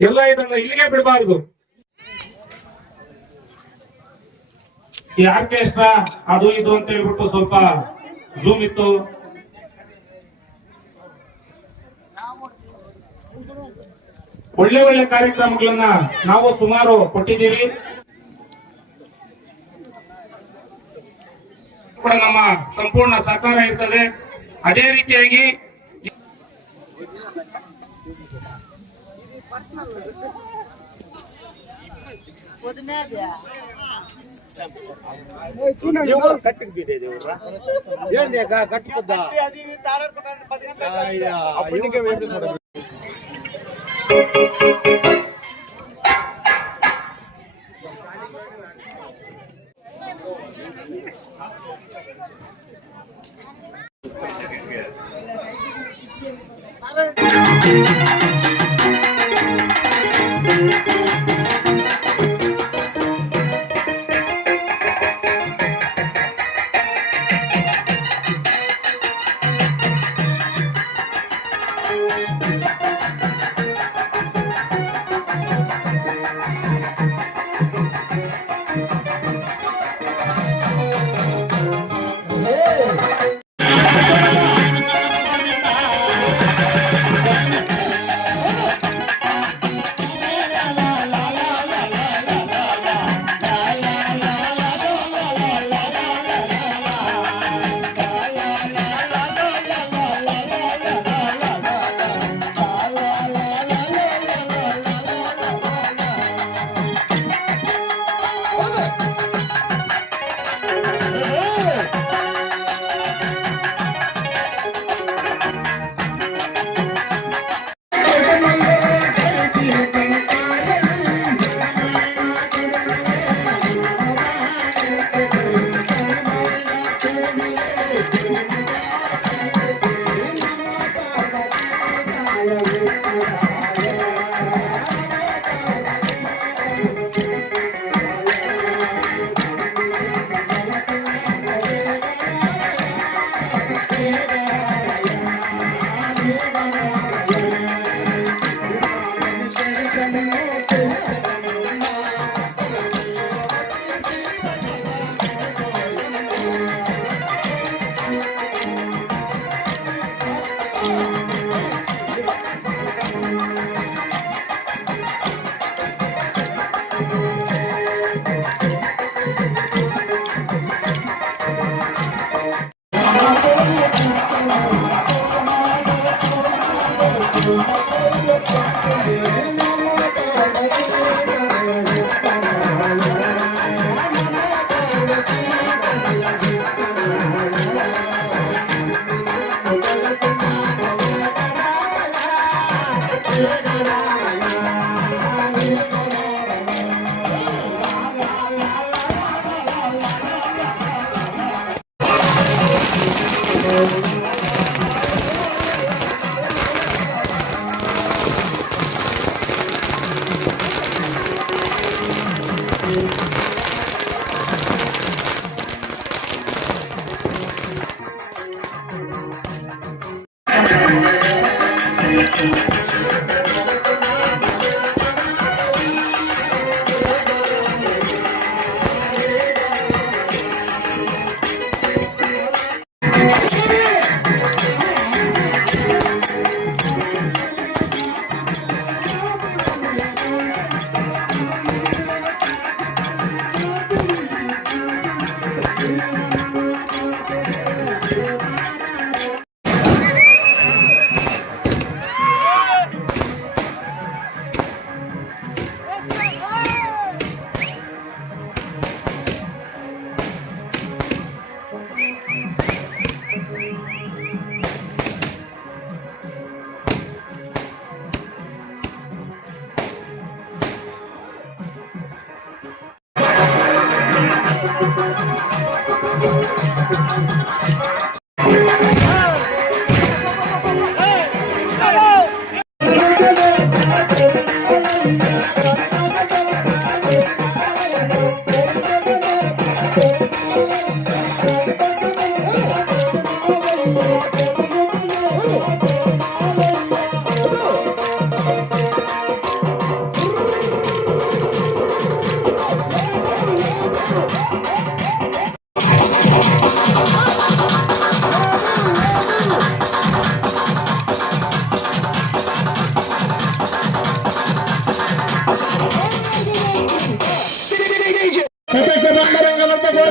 ಎಲ್ಲ ಇದನ್ನ ಇಲ್ಲಿಗೆ ಬಿಡಬಾರ್ದು. ಈ ಆರ್ಕೆಸ್ಟ್ರಾ ಅದು ಇದು ಅಂತ ಹೇಳ್ಬಿಟ್ಟು ಸ್ವಲ್ಪ ಝೂಮ್ ಇತ್ತು. ಒಳ್ಳೆ ಒಳ್ಳೆ ಕಾರ್ಯಕ್ರಮಗಳನ್ನ ನಾವು ಸುಮಾರು ಕೊಟ್ಟಿದ್ದೀವಿ. ಕೂಡ ನಮ್ಮ ಸಂಪೂರ್ಣ ಸಹಕಾರ ಇರ್ತದೆ. ಅದೇ ರೀತಿಯಾಗಿ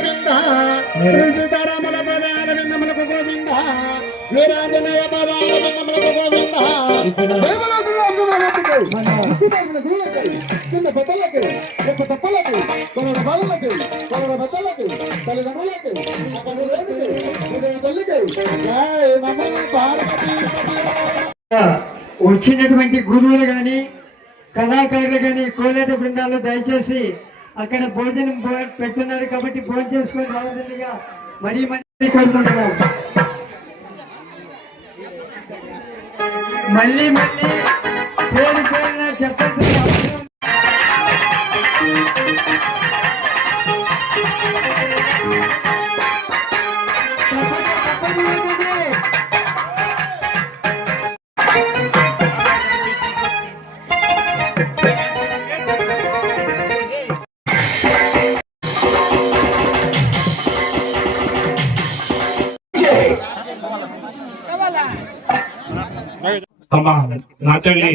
ಗೋವಿಂದ ಶ್ರೀ ಸೀತಾರಾಮನ ಪದಾರ ನಮಲಕ ಗೋವಿಂದ ವೀರಾಂಜನೇಯ ಪದಾರ ನಮಲಕ ಗೋವಿಂದ ದೇವರ ಚಿನ್ನ ಬದಲಕ್ಕೆ ತಪ್ಪಲಕ್ಕೆ ಕೊರಡ ಬದಲಕ್ಕೆ ಕೊರಡ ಬದಲಕ್ಕೆ ತಲೆದ ಮೂಲಕ್ಕೆ జయ నమో పార్వతీ వచ్చినటువంటి గురువులు కానీ కళాకారులు కానీ కోలాట బృందాలు దయచేసి అక్కడ భోజనం పెట్టున్నారు కాబట్టి భోజనం చేసుకొని రావాల్సిందిగా మరీ మళ్ళీ కోరుకుంటున్నాం. మళ్ళీ మళ్ళీ పేరు పేరున చెప్పండి. ತಮ್ಮ ನಾಟಳ್ಳಿ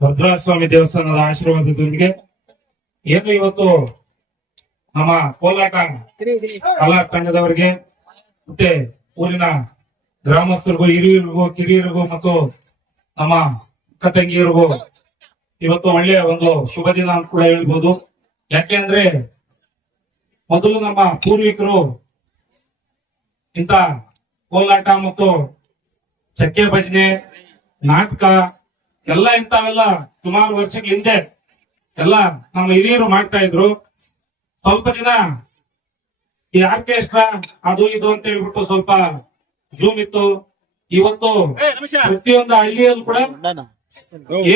ಭದ್ರಾಸ್ವಾಮಿ ದೇವಸ್ಥಾನದ ಆಶೀರ್ವಾದದೊಂದಿಗೆ ಏನು ಇವತ್ತು ನಮ್ಮ ಕೋಲಾಟ ಕಲಾ ತಂಡದವರಿಗೆ ಮತ್ತೆ ಊರಿನ ಗ್ರಾಮಸ್ಥರಿಗೂ ಹಿರಿಯರಿಗೂ ಕಿರಿಯರಿಗೂ ಮತ್ತು ನಮ್ಮ ಅಕ್ಕ ತಂಗಿಯರಿಗೂ ಇವತ್ತು ಒಳ್ಳೆಯ ಒಂದು ಶುಭ ದಿನ ಅಂತ ಕೂಡ ಹೇಳ್ಬೋದು. ಯಾಕೆಂದ್ರೆ ಮೊದಲು ನಮ್ಮ ಪೂರ್ವಿಕರು ಇಂಥ ಕೋಲಾಟ ಮತ್ತು ಚಕ್ಕೆ ಭಜನೆ ನಾಟಕ ಎಲ್ಲ ಇಂಥವೆಲ್ಲ ಸುಮಾರು ವರ್ಷಗಳ ಹಿಂದೆ ಎಲ್ಲ ನಮ್ಮ ಹಿರಿಯರು ಮಾಡ್ತಾ ಇದ್ರು. ಸ್ವಲ್ಪ ದಿನ ಈ ಆರ್ಕೆಸ್ಟ್ರಾ ಅದು ಇದು ಅಂತ ಹೇಳ್ಬಿಟ್ಟು ಸ್ವಲ್ಪ ಜೂಮ್ ಇತ್ತು. ಇವತ್ತು ಪ್ರತಿಯೊಂದು ಹಳ್ಳಿಯಲ್ಲೂ ಕೂಡ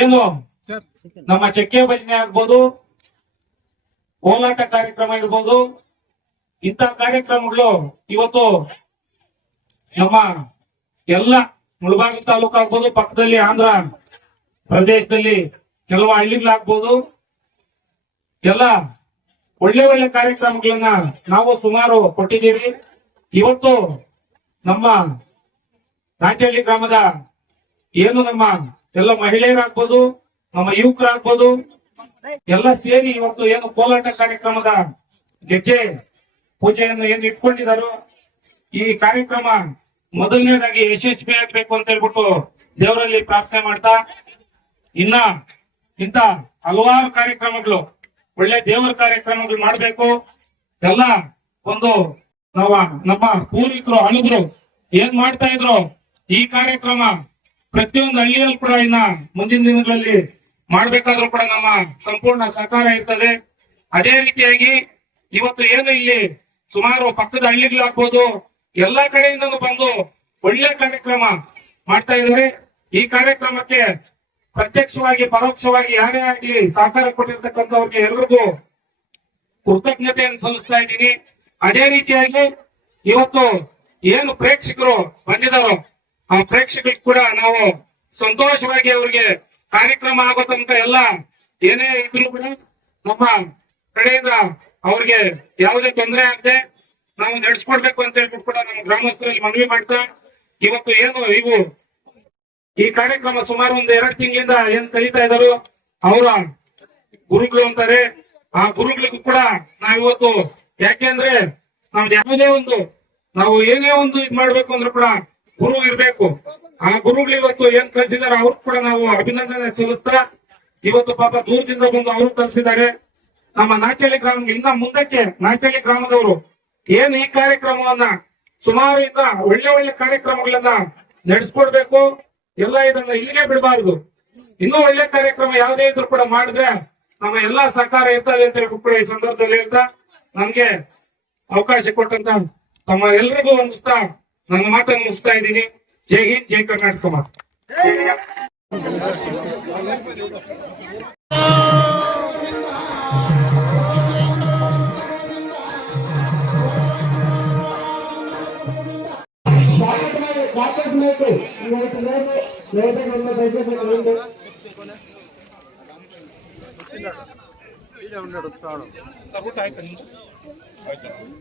ಏನು ನಮ್ಮ ಚಕ್ಕೆ ಭಜನೆ ಆಗ್ಬೋದು, ಕೋಲಾಟ ಕಾರ್ಯಕ್ರಮ ಇರ್ಬೋದು, ಇಂಥ ಕಾರ್ಯಕ್ರಮಗಳು ಇವತ್ತು ನಮ್ಮ ಎಲ್ಲ ಮುಳಬಾಗ ತಾಲೂಕು ಆಗ್ಬೋದು, ಪಕ್ಕದಲ್ಲಿ ಆಂಧ್ರ ಪ್ರದೇಶದಲ್ಲಿ ಕೆಲವು ಹಳ್ಳಿಗಳಾಗ್ಬೋದು, ಎಲ್ಲ ಒಳ್ಳೆ ಒಳ್ಳೆ ಕಾರ್ಯಕ್ರಮಗಳನ್ನ ನಾವು ಸುಮಾರು ಕೊಟ್ಟಿದ್ದೀವಿ. ಇವತ್ತು ನಮ್ಮ ನಾಟ್ಯಹಳ್ಳಿ ಗ್ರಾಮದ ಏನು ನಮ್ಮ ಎಲ್ಲ ಮಹಿಳೆಯರಾಗ್ಬೋದು, ನಮ್ಮ ಯುವಕರಾಗ್ಬೋದು, ಎಲ್ಲ ಸೇರಿ ಇವತ್ತು ಏನು ಕೋಲಾಟ ಕಾರ್ಯಕ್ರಮದ ಗೆಜ್ಜೆ ಪೂಜೆಯನ್ನು ಏನು ಇಟ್ಕೊಂಡಿದ್ದಾರೋ ಈ ಕಾರ್ಯಕ್ರಮ ಮೊದಲನೇದಾಗಿ ಯಶಸ್ವಿ ಆಗ್ಬೇಕು ಅಂತ ಹೇಳ್ಬಿಟ್ಟು ದೇವರಲ್ಲಿ ಪ್ರಾರ್ಥನೆ ಮಾಡ್ತಾ, ಇನ್ನ ಇಂತ ಹಲವಾರು ಕಾರ್ಯಕ್ರಮಗಳು ಒಳ್ಳೆ ದೇವರ ಕಾರ್ಯಕ್ರಮಗಳು ಮಾಡ್ಬೇಕು. ಎಲ್ಲ ಒಂದು ನಮ್ಮ ಪೂರ್ವಿಕರು ಹಳಬರು ಏನ್ ಮಾಡ್ತಾ ಇದ್ರು ಈ ಕಾರ್ಯಕ್ರಮ ಪ್ರತಿಯೊಂದು ಹಳ್ಳಿಯಲ್ಲಿ ಕೂಡ ಇನ್ನ ಮುಂದಿನ ದಿನಗಳಲ್ಲಿ ಮಾಡ್ಬೇಕಾದ್ರೂ ಕೂಡ ನಮ್ಮ ಸಂಪೂರ್ಣ ಸಹಕಾರ ಇರ್ತದೆ. ಅದೇ ರೀತಿಯಾಗಿ ಇವತ್ತು ಏನು ಇಲ್ಲಿ ಸುಮಾರು ಪಕ್ಕದ ಹಳ್ಳಿಗಳಾಗ್ಬೋದು ಎಲ್ಲಾ ಕಡೆಯಿಂದನೂ ಬಂದು ಒಳ್ಳೆ ಕಾರ್ಯಕ್ರಮ ಮಾಡ್ತಾ ಇದ್ದಾರೆ. ಈ ಕಾರ್ಯಕ್ರಮಕ್ಕೆ ಪ್ರತ್ಯಕ್ಷವಾಗಿ ಪರೋಕ್ಷವಾಗಿ ಯಾರೇ ಆಗ್ಲಿ ಸಹಕಾರ ಕೊಟ್ಟಿರ್ತಕ್ಕಂಥವ್ರಿಗೆ ಎಲ್ರಿಗೂ ಕೃತಜ್ಞತೆಯನ್ನು ಸಲ್ಲಿಸ್ತಾ ಇದ್ದೀನಿ. ಅದೇ ರೀತಿಯಾಗಿ ಇವತ್ತು ಏನು ಪ್ರೇಕ್ಷಕರು ಬಂದಿದ್ದಾರೋ ಆ ಪ್ರೇಕ್ಷಕರಿಗೆ ಕೂಡ ನಾವು ಸಂತೋಷವಾಗಿ ಅವ್ರಿಗೆ ಕಾರ್ಯಕ್ರಮ ಆಗೋ ತನಕ ಎಲ್ಲ ಏನೇ ಇದ್ರು ಕೂಡ ನಮ್ಮ ಕಡೆಯಿಂದ ಅವ್ರಿಗೆ ಯಾವುದೇ ತೊಂದರೆ ಆಗದೆ ನಾವು ನಡೆಸ್ಕೊಡ್ಬೇಕು ಅಂತ ಹೇಳ್ಬಿಟ್ಟು ಕೂಡ ನಮ್ಮ ಗ್ರಾಮಸ್ಥರಲ್ಲಿ ಮನವಿ ಮಾಡ್ತಾ, ಇವತ್ತು ಏನು ಇವು ಈ ಕಾರ್ಯಕ್ರಮ ಸುಮಾರು ಒಂದು 2 ತಿಂಗಳಿಂದ ಏನ್ ಕಲಿತಾ ಇದ್ದಾರೋ ಅವರ ಗುರುಗಳು ಅಂತಾರೆ. ಆ ಗುರುಗಳಿಗೂ ಕೂಡ ನಾವಿವತ್ತು ಯಾಕೆಂದ್ರೆ ನಮ್ದು ಯಾವುದೇ ಒಂದು ನಾವು ಏನೇ ಒಂದು ಇದ್ ಮಾಡ್ಬೇಕು ಅಂದ್ರೆ ಕೂಡ ಗುರು ಇರ್ಬೇಕು. ಆ ಗುರುಗಳು ಇವತ್ತು ಏನ್ ಕಲಿಸಿದಾರೆ ಅವ್ರು ಕೂಡ ನಾವು ಅಭಿನಂದನೆ ಸಲ್ಲಿಸ್ತಾ, ಇವತ್ತು ಪಾಪ ದೂರದಿಂದ ಬಂದು ಅವರು ಕಲಿಸಿದ್ದಾರೆ. ನಮ್ಮ ನಾಟ್ಯಹಳ್ಳಿ ಗ್ರಾಮ ಇನ್ನ ಮುಂದಕ್ಕೆ ನಾಟ್ಯಹಳ್ಳಿ ಗ್ರಾಮದವರು ಏನ್ ಈ ಕಾರ್ಯಕ್ರಮವನ್ನ ಸುಮಾರು ಇಂದ ಒಳ್ಳೆ ಒಳ್ಳೆ ಕಾರ್ಯಕ್ರಮಗಳನ್ನ ನಡೆಸ್ಕೊಡ್ಬೇಕು. ಎಲ್ಲ ಇದನ್ನ ಇಲ್ಲಿಗೆ ಬಿಡಬಾರದು. ಇನ್ನೂ ಒಳ್ಳೆ ಕಾರ್ಯಕ್ರಮ ಯಾವುದೇ ಇದ್ರು ಕೂಡ ಮಾಡಿದ್ರೆ ನಮ್ಮ ಎಲ್ಲಾ ಸಹಕಾರ ಇರ್ತದೆ ಅಂತ ಹೇಳ್ಬಿಟ್ಟು ಈ ಸಂದರ್ಭದಲ್ಲಿ ಹೇಳ್ತಾ ನಮ್ಗೆ ಅವಕಾಶ ಕೊಟ್ಟಂತ ತಮ್ಮ ಎಲ್ರಿಗೂ ವಂದಿಸ್ತಾ ನನ್ನ ಮಾತನ್ನು ಮುಗಿಸ್ತಾ ಇದ್ದೀನಿ. ಜೈ ಹಿಂದ್, ಜೈ ಕರ್ನಾಟಕ ಮಾತು.